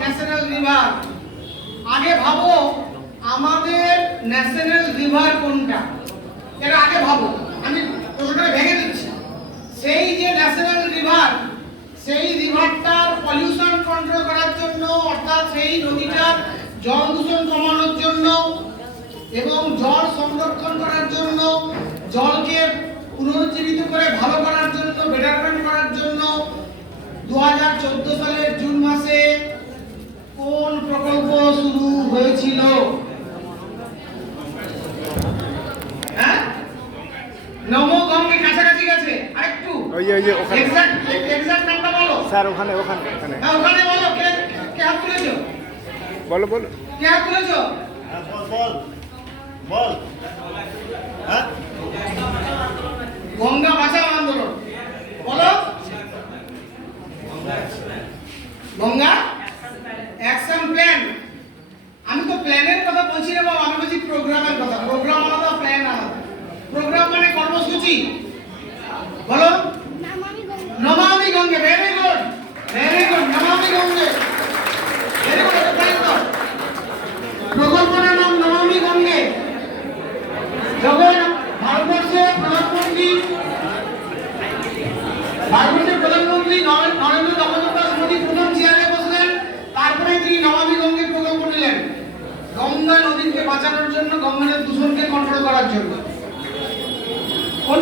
National river. আগে ভাবো আমাদের ন্যাশনাল রিভার কোনটা, এটা আগে ভাবো। আমি প্রশ্নটা ভেঙে দিচ্ছি। সেই যে ন্যাশনাল রিভার, সেই রিভারটার পলিউশন কন্ট্রোল করার জন্য, অর্থাৎ সেই নদীটার জল দূষণ কমানোর জন্য এবং জল সংরক্ষণ করার জন্য, জলকে পুনরুজ্জীবিত করে ভালো করার জন্য, বেটারমেন্ট করার জন্য 2014 সালের জুন মাসে কোন প্রকল্প শুরু হয়েছিল? হ্যাঁ, নমো গঙ্গে কাছাকাছি গেছে। আরেকটু ওই যে ওখানে এক্সাক্ট নামটা বলো স্যার। ওখানে হ্যাঁ, ওখানে বলো। কে হাত তুলেছো? বলো কে হাত তুলেছো? বল হ্যাঁ, গঙ্গা বাঁচাও আন্দোলন। বলো। Ganga action plan. আমি তো প্ল্যানের কথা বলছি না বাবা, আমি বলছি প্রোগ্রামের কথা। প্রোগ্রাম আলাদা, প্ল্যান আলাদা। প্রোগ্রাম মানে কর্মসূচি। বলো। Namami Gange. Very good, very good. Namami Gange, very good. প্রকল্পটার নাম নমামি গঙ্গে। যখন ভারতবর্ষের প্রধানমন্ত্রী নরেন্দ্র দামোদর দাস মোদী প্রথম চেয়ারে বসলেন, তারপরে তিনি নমামি গঙ্গে প্রকল্প নিলেন, গঙ্গা নদীকে বাঁচানোর জন্য, গঙ্গা নদীর দূষণকে কন্ট্রোল করার জন্য।